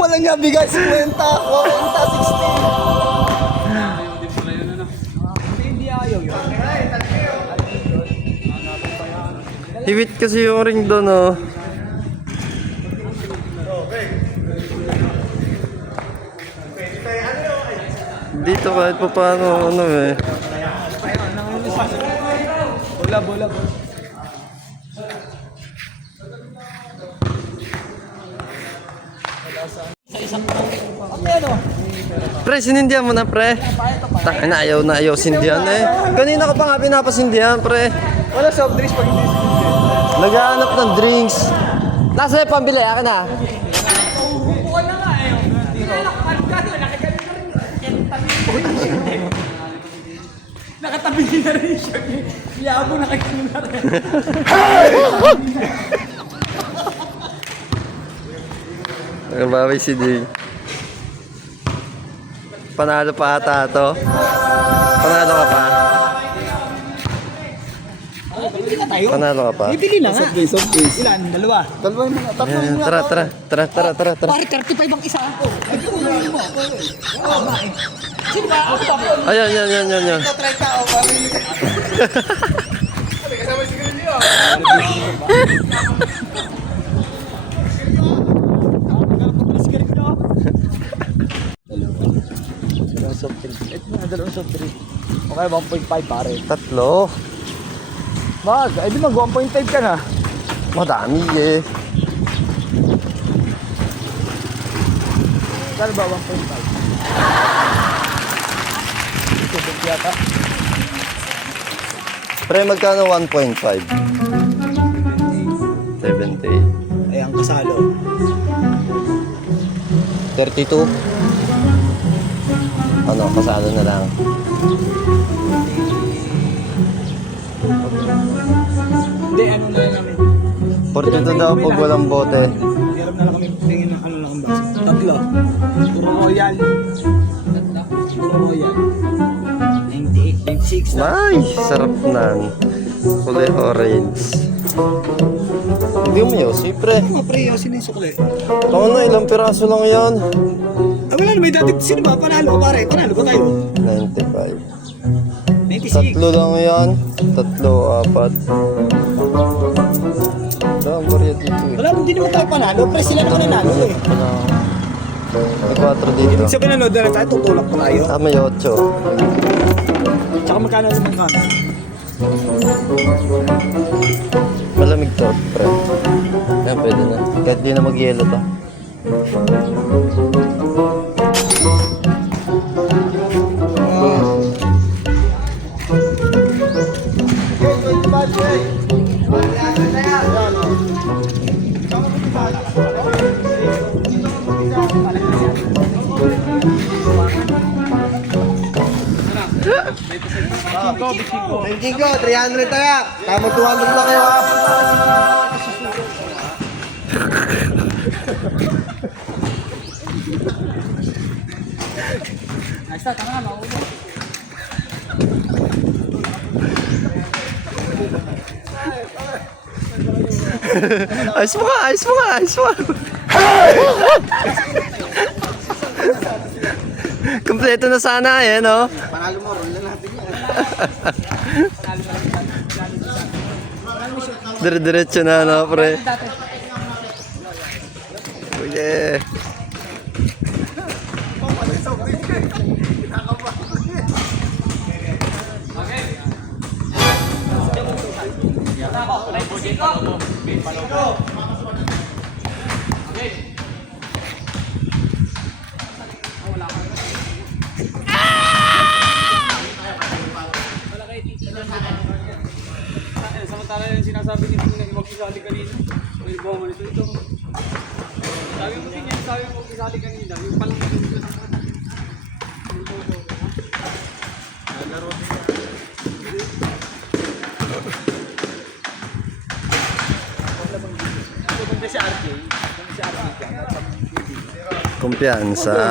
Wala nga bigay 50, 40, 60. Hiwit kasi yung ring doon, oh. Dito kahit pa paano, ano eh. bola. Pre, sinindihan mo na, pre. Tangina, ayaw sindihan eh. Kanina ka pa nga pinapasindihan, pre. Wala soft drinks pag hindi sindihan. Naghahanap ng drinks. Nasa yung pambili, akin na. Nakatabi na rin siya. Yabo nakagano na rin. Nagbawi si Ding. Panalo pa ata to. Panalo ka pa. Bibili na tayo. Panalo ka pa. Bibili na nga. Soft drinks. Ilan? Dalawa. Dalawa yung mga. Tatlo yung mga. Tara. Pare, 35 ang isa ako. Ay, kumain mo. Oo, eh. Sino ba? Ako pa. Ayan. Ito, 30 ako. Pamili ka. Kasama si Grillo. Dalawang soft drink. Ito na, dalawang soft drink. Okay, 1.5 pare. Tatlo. Mag, ay di mag 1.5 ka na. Madami eh. Kano ba 1.5? Ito yata. Pre, magkano 1.5? 70. Ay, ang kasalo. 32. Ano, kasalo na lang. Hindi, ano na lang namin. 42 daw pag walang bote. Hirap na lang kami tingin ng ano lang ang baso. Tatlo. Puro royal. Puro royal. 98, 96. Ay, sarap nan. Kulay orange. Hindi mo yun, siyempre. Mga preyo, sino yung sukle? Kung ano, ilang piraso lang yan? Ah, wala na, may dati. Sino ba? Panalo, pare. Panalo ba tayo? 95. 96. Tatlo lang yan. Tatlo, apat. Dami barya dito eh. Wala, hindi naman tayo panalo. Pre, sila naman nanalo eh. May 4 dito. Ibig sabihin nanood na tayo, tutulak pa tayo. Ah, may 8. Tsaka magkano sa mga kano? Malamig to, pre. Ayan, pwede na. Kahit di na mag-yelo to. Thanking ko, 300 tayo. Tama 200 lang kayo ha. Ayos mo nga. Kompleto na sana eh, no? Panalo mo, roll na natin yan. Dire-diretso na, no, pre? Oh, yeah. Samantala yung sinasabi nito na mag-isali kanina. May buwan mo ito. Sabi mo din yan, sabi mo mag-isali kanina. Yung palang ito. Kumpiyansa.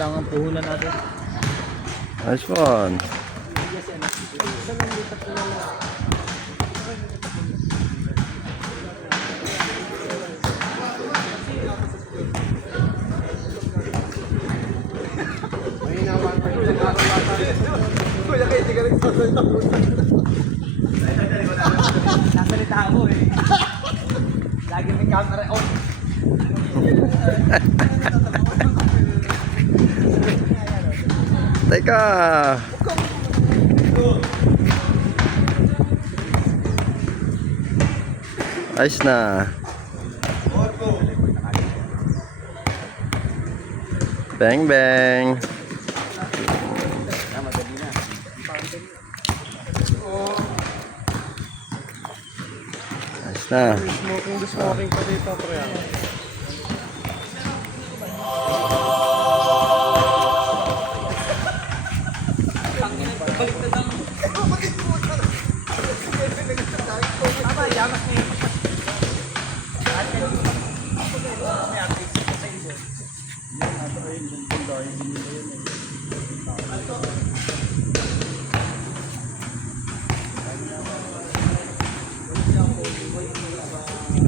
lang ang puhunan natin. Nice one. Nasalita mo eh. Lagi may camera on. Teka. Ayos na. Bang bang. Ayos na. Smoking pa dito, pre. Baliktad ang... Tama, yamas niya.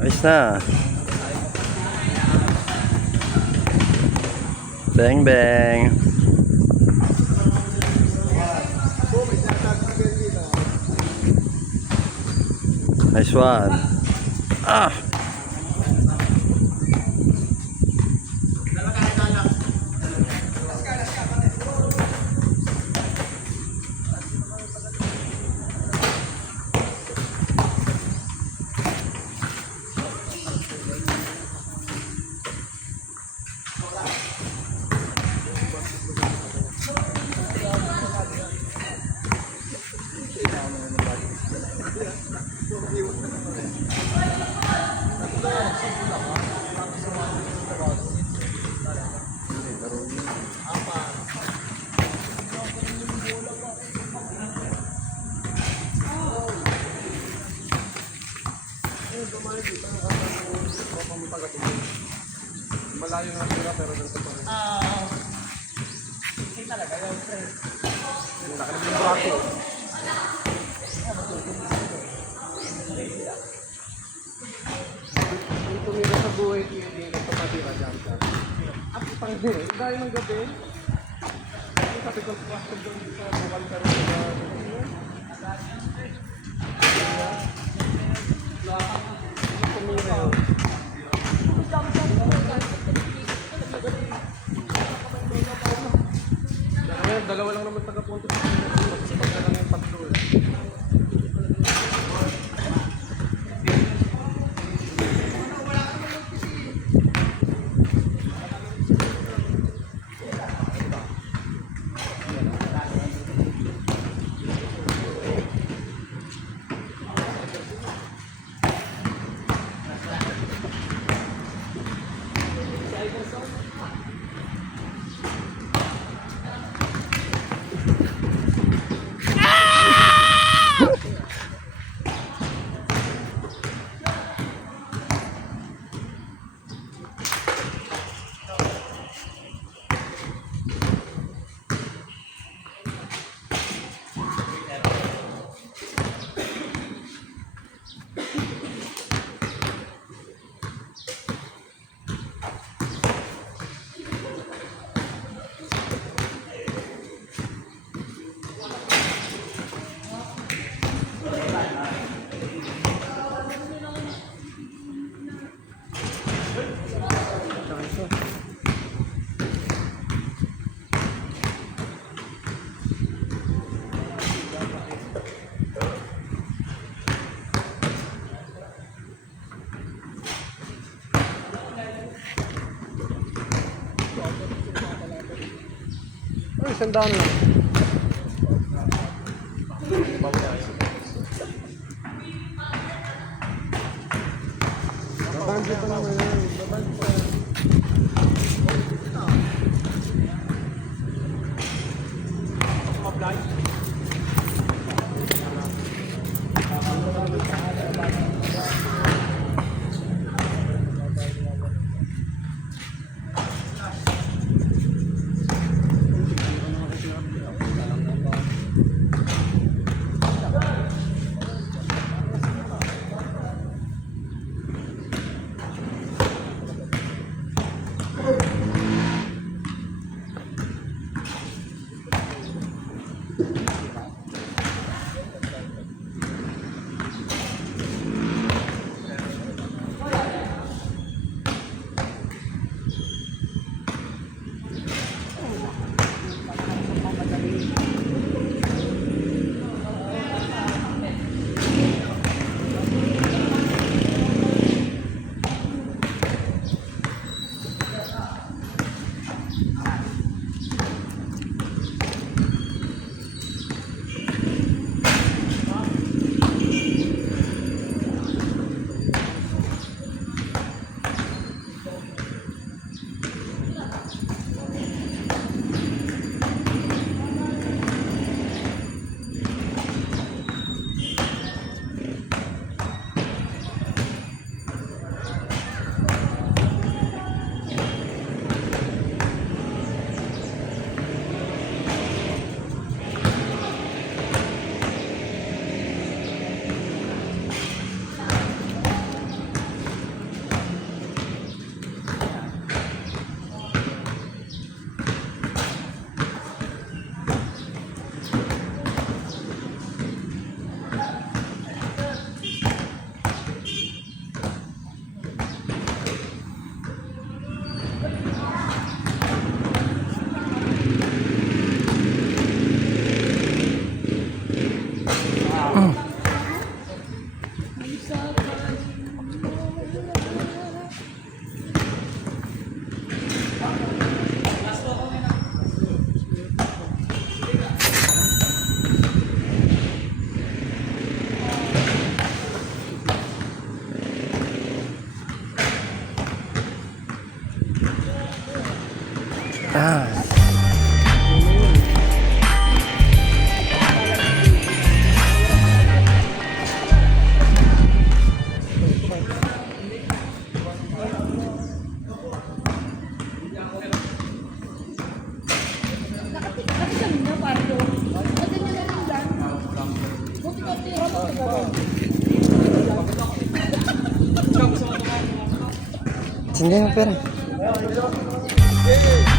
Ayos na. Bang bang. Nice one. Ah. Malayo na tira pero ganito pa rin. Hindi talaga yun, pre. Nakalabing yung braso. Yung tumira sa buhay, hindi nagpapatira dyan ka. At pang din, dahil ng gabi, yung sabi ko sa doon sa bukal ka rin sa tumira yun. Dalawa lang naman taga-punto sa pagka lang yung patrol. Ay, sandaan lang. Babandit pa naman yan. Babandit pa. Mablay. Ah. Sindi mo pera.